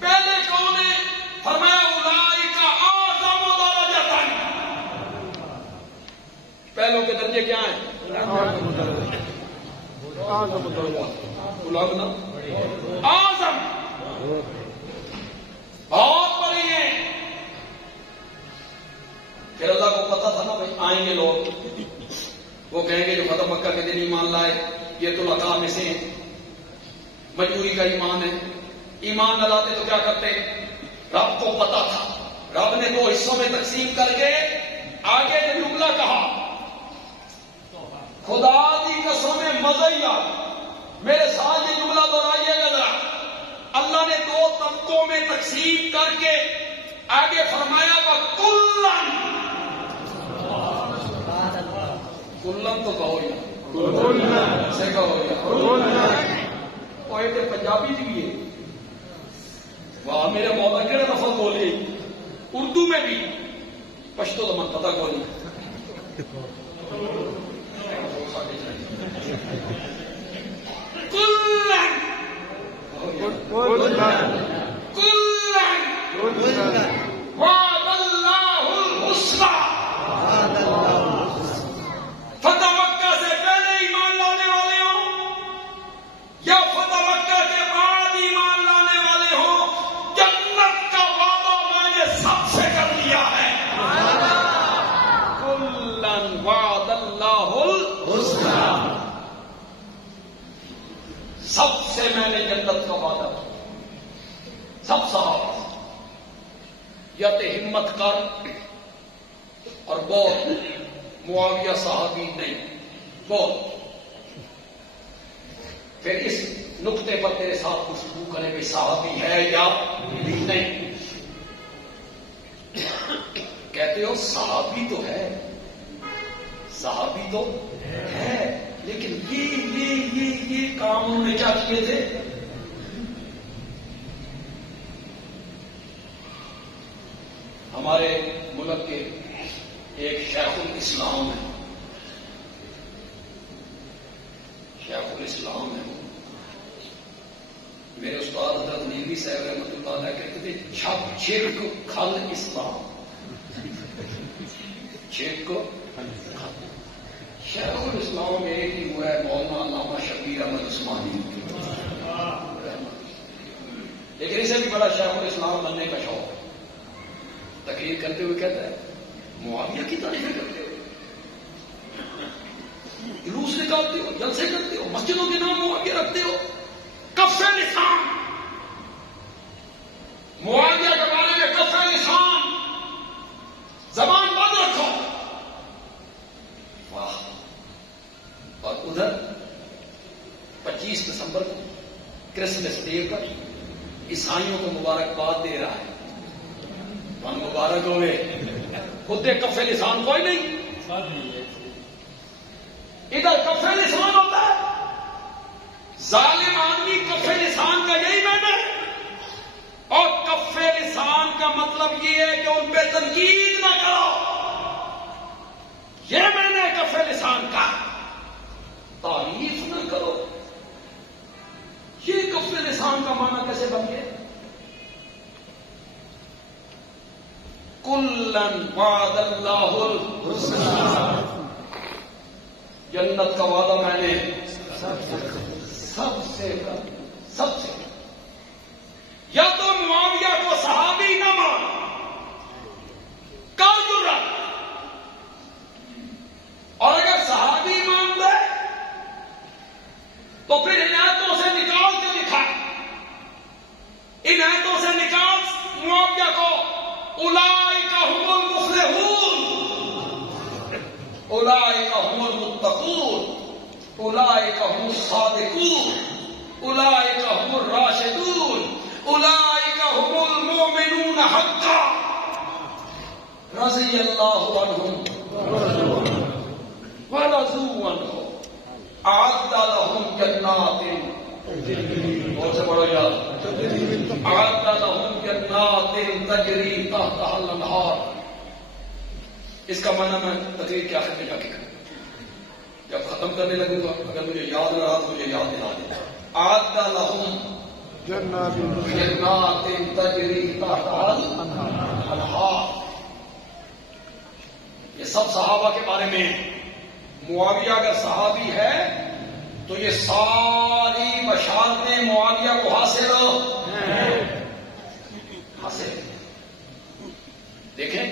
پہلے کون ہے؟ فرمایا اولئک اعظم درجۃ. پہلوں کے درجے کیا ہیں؟ اعظم، بہت بڑی ہیں. پھر اللہ کو پتا تھا نا بھائی آئیں گے لوگ، وہ کہیں گے جو فتح مکہ کے دن ایمان لائے یہ تو لقا میں سے ہیں، مجبوری کا ایمان ہے. ایمان نہ لاتے تو کیا کرتے؟ رب کو پتا تھا. رب نے 2 حصوں میں تقسیم کر کے آگے جو جملہ کہا، خدا دی قسم مزہ ہی آ. میرے ساتھ یہ جملہ دہرائیے گا ذرا. اللہ نے 2 طبقوں میں تقسیم کر کے آگے فرمایا وَكُلًّا. کلن تو کہو یا سے کہو یا کوئی تو پنجابی جی بھی ہے. واہ میرے مولا کہڑے لفظ بولے اردو میں بھی، پشتو تو من پتہ کو نہیں. وعد اللہ الحسنى. فتح مکہ سے پہلے ایمان لانے والے ہوں یا فتح مکہ کے بعد ایمان لانے والے ہوں، جنت کا وعدہ میں نے سب سے کر لیا ہے. کلن وعد اللہ الحسنى. سب سے میں نے جنت کا وعدہ کیا. سب صحابہ یا تو ہمت کر اور بہت معاویہ صحابی نہیں بہت. پھر اس نقطے پر تیرے ساتھ گفتگو کرے بھی صحابی ہے یا نہیں. کہتے ہو صحابی تو ہے، صحابی تو ہے، لیکن یہ کام انہوں نے کیا کیے تھے؟ ہمارے ملک کے ایک شیخ الاسلام ہے، شیخ الاسلام ہے، میرے استاد حضرت نیلوی صاحب رحمۃ اللہ علیہ کہتے تھے چھپ چھک کھل اسلام. چھک شیخ الاسلام ایک ہی ہوا ہے مولانا علامہ شبیر احمد عثمانی، لیکن اسے بھی بڑا شیخ الاسلام بننے کا شوق. تقریر کرتے ہوئے کہتا ہے معاویہ کی تعریفیں کرتے ہو، جلوس نکالتے ہو، جلسے کرتے ہو، مسجدوں کے نام معاویہ رکھتے ہو، کف لسان معاویہ کے بارے میں کف لسان زبان بند رکھو. واہ. اور ادھر 25 دسمبر کو کرسمس ڈے پر عیسائیوں کو مبارکباد دے رہا ہے. مبارک ہوئے. خود کف لسان کوئی نہیں. ادھر کف لسان ہوتا ہے. ظالم آدمی کف لسان کا یہی معنی ہے. اور کف لسان کا مطلب یہ ہے کہ ان پہ تنقید نہ کرو. یہ معنی ہے کف لسان کا. تعریف نہ کرو. یہ کف لسان کا معنی کیسے بن گیا؟ کلن وعد اللہ الحسنی، جنت کا وعدہ میں نے سب سے یا تو معاویہ کو صحابی نہ مان، کر جرات، اور اگر صحابی مان دے تو پھر عنایتوں سے نکال کے دکھا، عنایتوں سے نکال معاویہ کو، اولئک هم المفلحون، اولئک هم المتقون، اولئک هم الصادقون، اولئک هم الراشدون، اولئک هم المؤمنون حقا رضی اللہ عنہم ورضوا عنہ اعد لهم جنات، اور سے بڑھو یاد، اعد لهم جنات تجری تحتها الانہار۔ اس کا معنی میں تقریر کے آخر میں جا کے کروں، جب ختم کرنے لگوں گا اگر مجھے یاد نہ رہا تو مجھے یاد دلا دیں۔ اعد لهم جنات تجری تحتها الانہار، یہ سب صحابہ کے بارے میں۔ معاویہ اگر صحابی ہے تو یہ ساری بشارتیں معاویہ کو حاصل دیکھیں،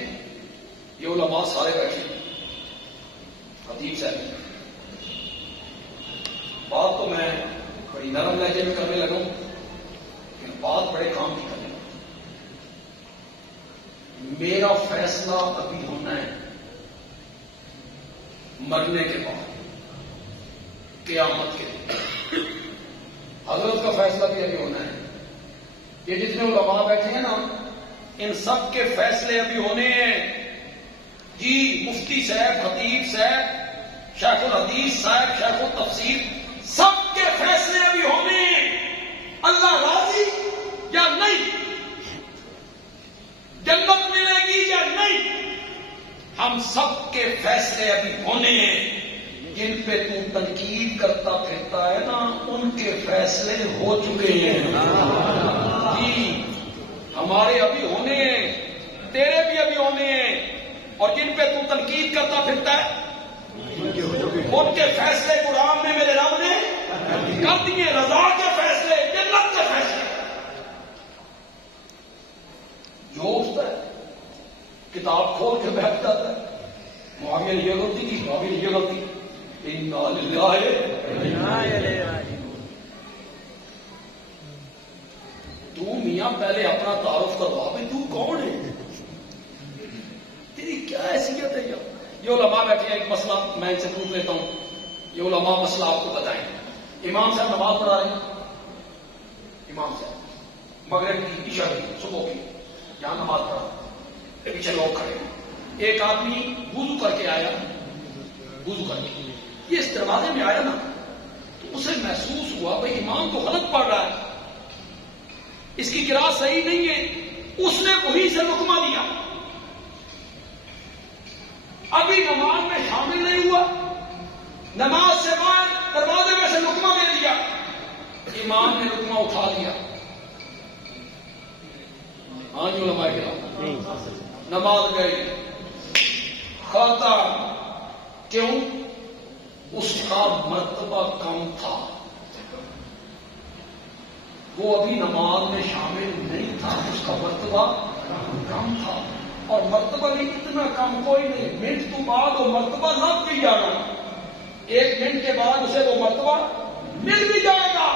یہ علماء سارے بیٹھے، خطیب صاحب، بات تو میں بڑی نرم لہجے میں کرنے لگا ہوں لیکن بات بڑے کام کی کرنے لگا۔ میرا فیصلہ ابھی ہونا ہے مرنے کے بعد، قیامت کے دن حضرت کا فیصلہ بھی ابھی ہونا ہے۔ یہ جتنے علماء بیٹھے ہیں نا، ان سب کے فیصلے ابھی ہونے ہیں جی۔ مفتی صاحب، خطیب صاحب، شیخ الحدیث صاحب، شیخ التفسیر، سب کے فیصلے ابھی ہونے ہیں۔ اللہ راضی یا نہیں، جنت ملے گی یا نہیں، ہم سب کے فیصلے ابھی ہونے ہیں۔ جن پہ تو تنقید کرتا پھرتا ہے نا، ان کے فیصلے ہو چکے ہیں جی، ہمارے ابھی ہونے ہیں، تیرے بھی ابھی ہونے ہیں، اور جن پہ تو تنقید کرتا پھرتا ہے ان کے فیصلے قرآن میں میرے رب نے کر دیے، رضا کے فیصلے، جنت کے فیصلے۔ جو اٹھتا ہے کتاب کھول کے بیٹھ جاتا ہے، معاویہ نے یہ غلطی کی، معاویہ نے یہ غلطی، تو میاں پہلے اپنا تعارف کروا بھی، تو کون ہے، تیری کیا حیثیت ہے؟ یہ علماء بیٹھے ہیں، ایک مسئلہ میں ان سے پوچھ لیتا ہوں، یہ علماء مسئلہ آپ کو بتائیں۔ امام صاحب نماز پڑھا رہے ہیں، امام صاحب مغرب کی، عشاء کی، صبح کی، یہاں نماز پڑھا، پیچھے لوگ کھڑے ہیں۔ ایک آدمی وضو کر کے آیا، وضو کر کے یہ اس دروازے میں آیا نا، تو اسے محسوس ہوا بھائی امام کو غلط پڑھ رہا ہے، اس کی قراءت صحیح نہیں ہے، اس نے وہی سے لقمہ دیا، ابھی نماز میں شامل نہیں ہوا، نماز سے بعد دروازے میں سے لقمہ دے دیا، امام نے لقمہ اٹھا دیا۔ ہاں جو علماء کرام، نماز گئی، خطا، کیوں؟ اس کا مرتبہ کم تھا، وہ ابھی نماز میں شامل نہیں تھا، اس کا مرتبہ کم تھا، اور مرتبہ بھی اتنا کم کوئی نہیں، منٹ تو بعد وہ مرتبہ لگ بھی جانا، ایک منٹ کے بعد اسے وہ مرتبہ مل بھی جائے گا،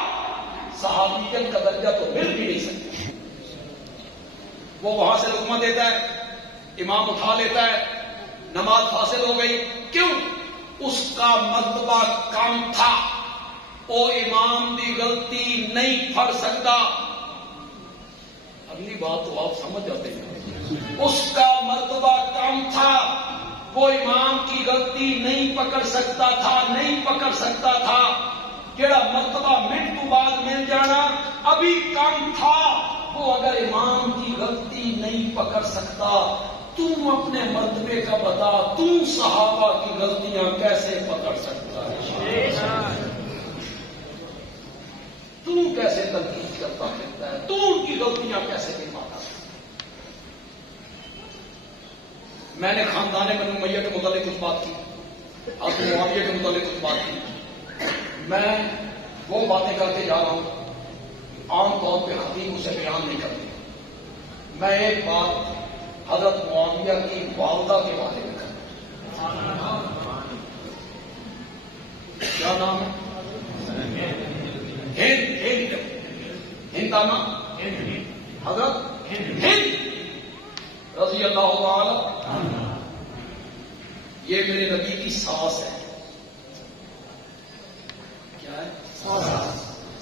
صحابیت کا درجہ تو مل بھی نہیں سکتا۔ وہ وہاں سے لقمہ دیتا ہے، امام اٹھا لیتا ہے، نماز فاصل ہو گئی، کیوں؟ اس کا مرتبہ کم تھا، وہ امام کی غلطی نہیں پھڑ سکتا۔ اگلی بات تو آپ سمجھ جاتے ہیں، اس کا مرتبہ کم تھا، وہ امام کی غلطی نہیں پکڑ سکتا تھا، نہیں پکڑ سکتا تھا، جڑا مرتبہ منٹ تو بعد مل جانا ابھی کم تھا، وہ اگر امام کی غلطی نہیں پکڑ سکتا، تم اپنے مرتبے کا بتا، تم صحابہ کی غلطیاں کیسے پکڑ سکتا ہے؟ تم کیسے تنقید کرتا پھرتا ہے؟ تم ان کی غلطیاں کیسے نہیں پاتا؟ میں نے خاندان بنو امیہ کے متعلق کچھ بات کی، حضرت معاویہ کے متعلق کچھ بات کی. میں وہ باتیں کر کے جا رہا ہوں عام طور پہ خطیب اسے بیان نہیں کرتی. میں ایک بات حضرت معاویہ کی والدہ کے بارے میں کرتا ہوں. کیا نام ہے؟ ہند نام حضرت ہند رضی اللہ تعالی. یہ میرے نبی کی ساس ہے. کیا ہے؟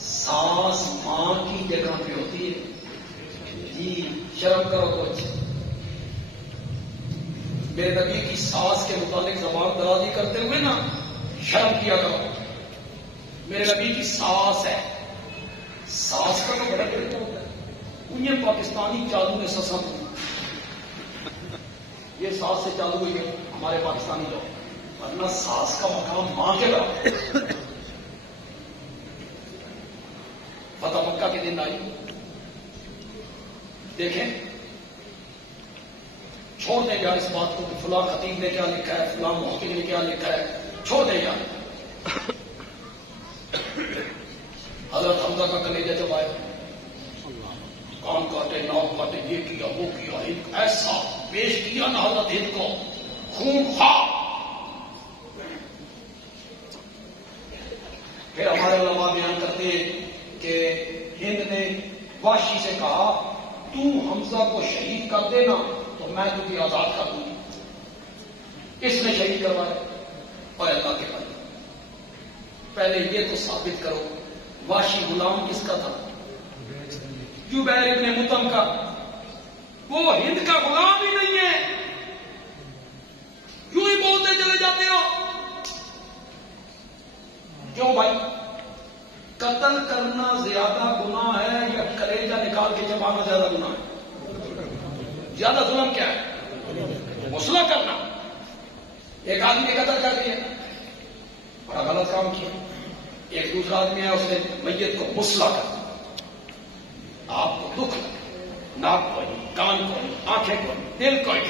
ساس ماں کی جگہ پہ ہوتی ہے. جی شرم کرو کچھ. میرے نبی کی ساس کے متعلق زبان درازی کرتے ہوئے نا شرم کیا کرو. میرے نبی کی ساس ہے. ساس کا تو بڑا طریقہ ہوتا ہے. انہیں پاکستانی چالو نے سسا دی. یہ ساس سے چالو ہوئی ہے ہمارے پاکستانی لوگ، ورنہ ساس کا مقام ماں کے بعد. فتح مکہ کے دن آئی. دیکھیں چھوڑ دیں یار اس بات کو کہ فلاں خطیب نے کیا لکھا ہے، فلاں محقق نے کیا لکھا ہے. چھوڑ دیں یار. حضرت حمزہ کا کلیجہ جب آئے، کان کاٹے ناؤ کاٹے، یہ کیا وہ کیا، ایک ایسا پیش کیا نا حضرت ہند کو خون خواہ. پھر ہمارے علماء بیان کرتے ہیں کہ ہند نے وحشی سے کہا تو حمزہ کو شہید کر دینا تو میں تجھے آزاد کر دوں. اس نے شہید کروایا. اور اللہ کے بندے پہلے یہ تو ثابت کرو وحشی غلام کس کا تھا؟ جبیر ابن مطعم کا. وہ ہند کا غلام ہی نہیں ہے. کیوں ہی بولتے چلے جاتے ہو؟ کیوں بھائی؟ قتل کرنا زیادہ گناہ ہے یا کلیجہ نکال کے چبانا زیادہ گناہ ہے؟ زیادہ ظلم کیا ہے؟ مسئلہ کرنا. ایک آدمی نے قتل کر دیا، بڑا غلط کام کیا. ایک دوسرا آدمی ہے اس نے میت کو مسئلہ کر دیا. آپ کو دکھ لگا، ناک کوئی، کان کوئی، آنکھیں کوئی، دل کوئی.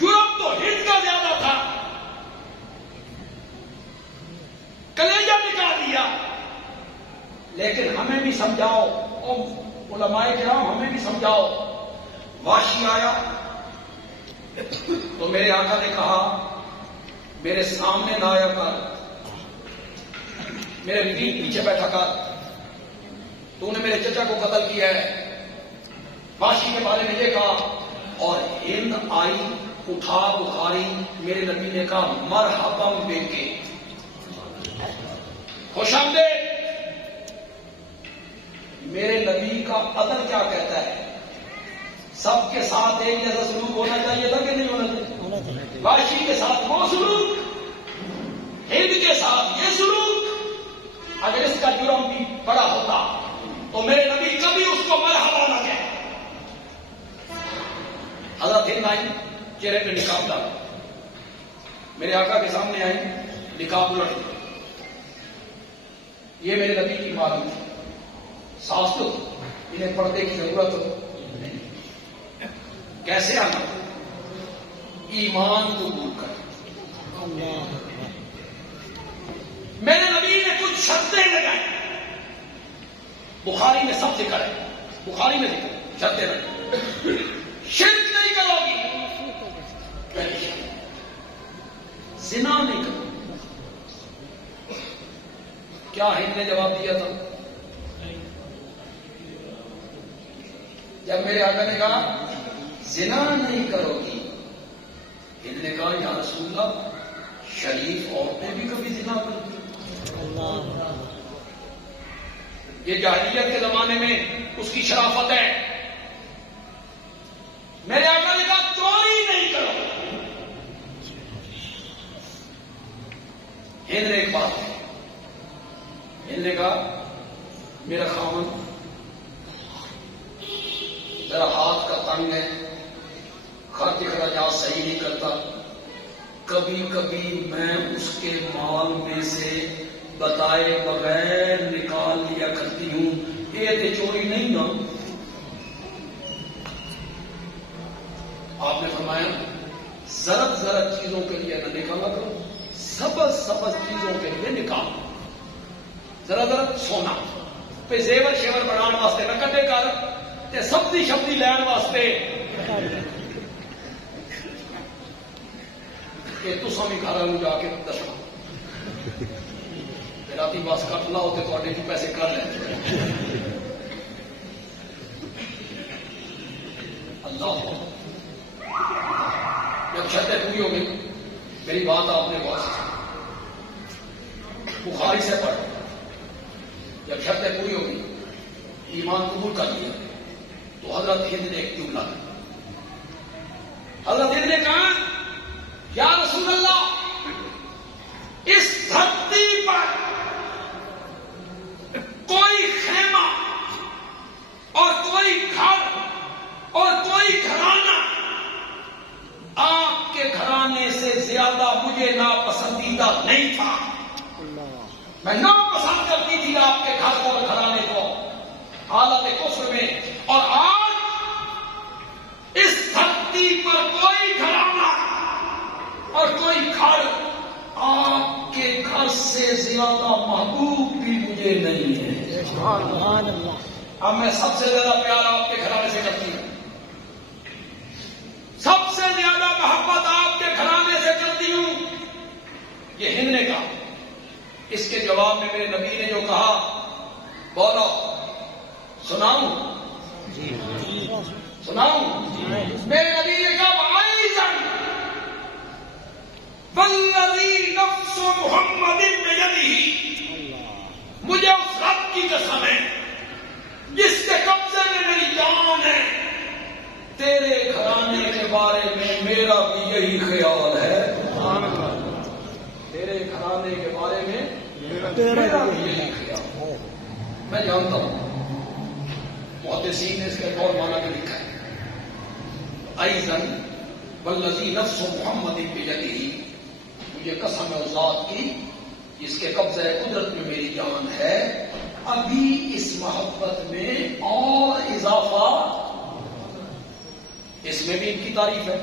جرم تو ہند کا زیادہ تھا، کلیجہ نکال دیا. لیکن ہمیں بھی سمجھاؤ، علماء کرام ہمیں بھی سمجھاؤ. وحشی آیا تو میرے آقا نے کہا میرے سامنے نہ آیا کر، میرے پیچھے بیٹھا کر. تو نے میرے چچا کو قتل کیا ہے. وحشی کے بارے میں یہ کہا. اور ہند آئی، اٹھا بخاری. میرے نبی نے کہا مرحبا بیٹے، خوش آمدید. میرے نبی کا عدل کیا کہتا ہے؟ سب کے ساتھ ایک جیسا سلوک ہونا چاہیے تھا کہ نہیں ہونا چاہیے؟ وحشی کے ساتھ وہ سلوک، ہند کے ساتھ یہ سلوک. اگر اس کا جرم بھی بڑا ہوتا تو میرے نبی کبھی اس کو مرحبا نہ کہے. حضرت ہند آئی، چہرے پہ نقاب ڈالا. میرے آقا کے سامنے آئی، نقاب الٹ دیا. یہ میرے نبی کی معلوم تھی. ساس تو انہیں پردے کی ضرورت ہو. کیسے آنا؟ ایمان قبول کر. میرے نبی نے کچھ شرطیں لگائی. بخاری میں سب ذکر ہے، بخاری میں ذکر شرطیں لگائی. شرک نہیں کرو گی، زنا نہیں کرو. کیا ہند نے جواب دیا تھا؟ جب میرے آقا نے کہا زنا نہیں کرو گی، ہند نے کہا یا رسول اللہ شریف عورتیں بھی کبھی زنا کرتی. یہ جاہلیت کے زمانے میں اس کی شرافت ہے. میرے آقا نے کہا چوری نہیں کرو. ہند نے ایک بات کی. ہند نے کہا میرا خاوند ذرا ہاتھ کا تنگ ہے، خرچ اخراجات صحیح نہیں کرتا. کبھی کبھی میں اس کے مال میں سے بتائے بغیر نکال لیا کرتی ہوں. یہ تو چوری نہیں نا. آپ نے زرد زرد چیزوں کے لیے نہ نکالا کرو، سبز سبز چیزوں کے لیے نکالو. ذرا ذرا سونا پہ زیور شیور بنانے واسطے نہ کٹے کر تے سبزی شبزی لین واسطے کہ تساں بھی گھر والوں جا کے دسنا رات بس کٹ لاؤ تو تھوڑے بھی پیسے کر لیں. اللہ جب شرطیں پوری ہو گئی، میری بات آپ نے غور سے بخاری سے پڑھ، جب شرطیں پوری ہو گئی، ایمان قبول کر لیا، تو حضرت ہند نے ایک جملہ کہا. حضرت ہند نے کہا یا رسول اللہ، اس دھرتی پر کوئی خیمہ اور کوئی گھر اور کوئی گھرانہ آپ کے گھرانے سے زیادہ مجھے ناپسندیدہ نہیں تھا. میں ناپسند کرتی تھی آپ کے گھر اور گھرانے کو حالت کفر میں، اور آج اس دھرتی پر کوئی گھرانہ اور کوئی گھر آپ کے گھر سے زیادہ محبوب بھی مجھے نہیں ہے. اب میں سب سے زیادہ پیار آپ کے گھرانے سے کرتی ہوں، سب سے زیادہ محبت آپ کے گھرانے سے کرتی ہوں. یہ ہند نے کہا. اس کے جواب میں میرے نبی نے جو کہا، بولو سناؤں سناؤں. میرے نبی نے کہا والذی نفس محمد بیدہ، مجھے اس رب کی قسم ہے جس کے قبضے میں میری جان ہے، تیرے گھرانے کے بارے میں میرا بھی یہی خیال ہے. تیرے گھرانے کے بارے میں میرا بھی یہی خیال ہے. میں جانتا ہوں محدثین نے اس کا ایک اور معنی بھی لکھا ہے، ایضاً والذی نفس محمد بیدہ، مجھے قسم ہے اس ذات کی جس کے قبضہ قدرت میں میری جان ہے، ابھی اس محبت میں اور اضافہ. اس میں بھی ان کی تعریف ہے.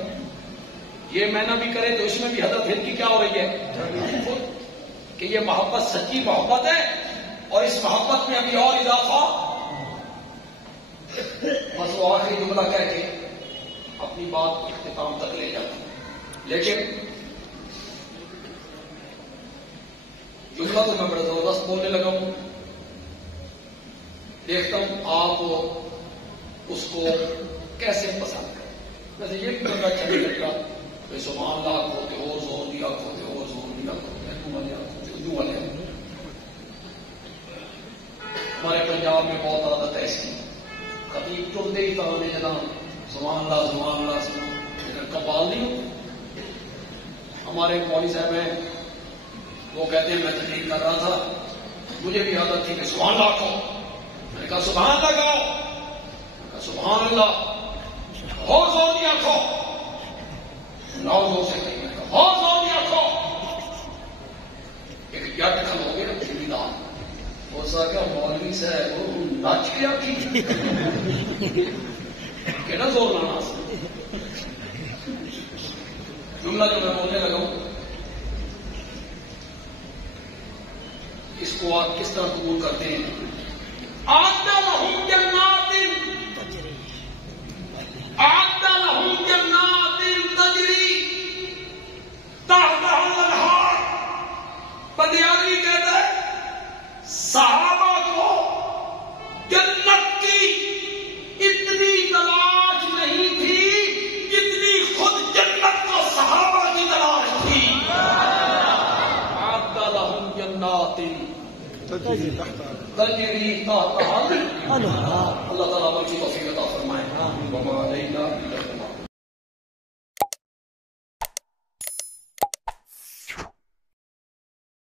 یہ میں نہ بھی کرے تو اس میں بھی حضرت ہند کی کیا ہو رہی ہے کہ یہ محبت سچی محبت ہے، اور اس محبت میں ابھی اور اضافہ. بس وہ آخری جملہ کہہ کے اپنی بات اختتام تک لے جاتا. لیکن جملہ تو میں بڑا زبردست بولنے لگا ہوں، دیکھتا ہوں آپ اس کو کیسے پسند کریں. ویسے یہ بھی بندہ اچھا نہیں لگتا، سبحان اللہ کھوتے ہو، زور دیا کھوتے ہو، زور دیا کھوتے والے. ہمارے پنجاب میں بہت عادت ہے ایسی، خطیب ٹرتے ہی ترانے جنا سبحان اللہ سبحان اللہ سبحان، لیکن قبال نہیں ہوتے. ہمارے مولوی صاحب ہیں، وہ کہتے ہیں میں تقریر کر رہا تھا، مجھے بھی عادت تھی کہ سبحان اللہ کہو. میں نے کہا سبحان اللہ کہو، میں کہا سبحان اللہ ہو زور دیا کھو، نو زور سے کہیں، میں کہا ہو زور دیا کھو. ایک جٹ کھل ہو گیا زمیندار، ہو سکا مولوی صاحب وہ نچ گیا کہ نہ زور لانا. جملہ جو میں بولنے لگا ہوں اس کو آپ کس طرح قبول کرتے ہیں. أعد لهم جنات تجری تحتها الأنهار. بدیاوی کہتا ہے صحابہ کو جنت کی اتنی تلاش نہیں تھی جتنی خود جنت کو صحابہ کی تلاش تھی. أعد لهم جنات تجری تحتها الأنهار. اللہ تعالیٰ کی توفیق عطا فرمائے.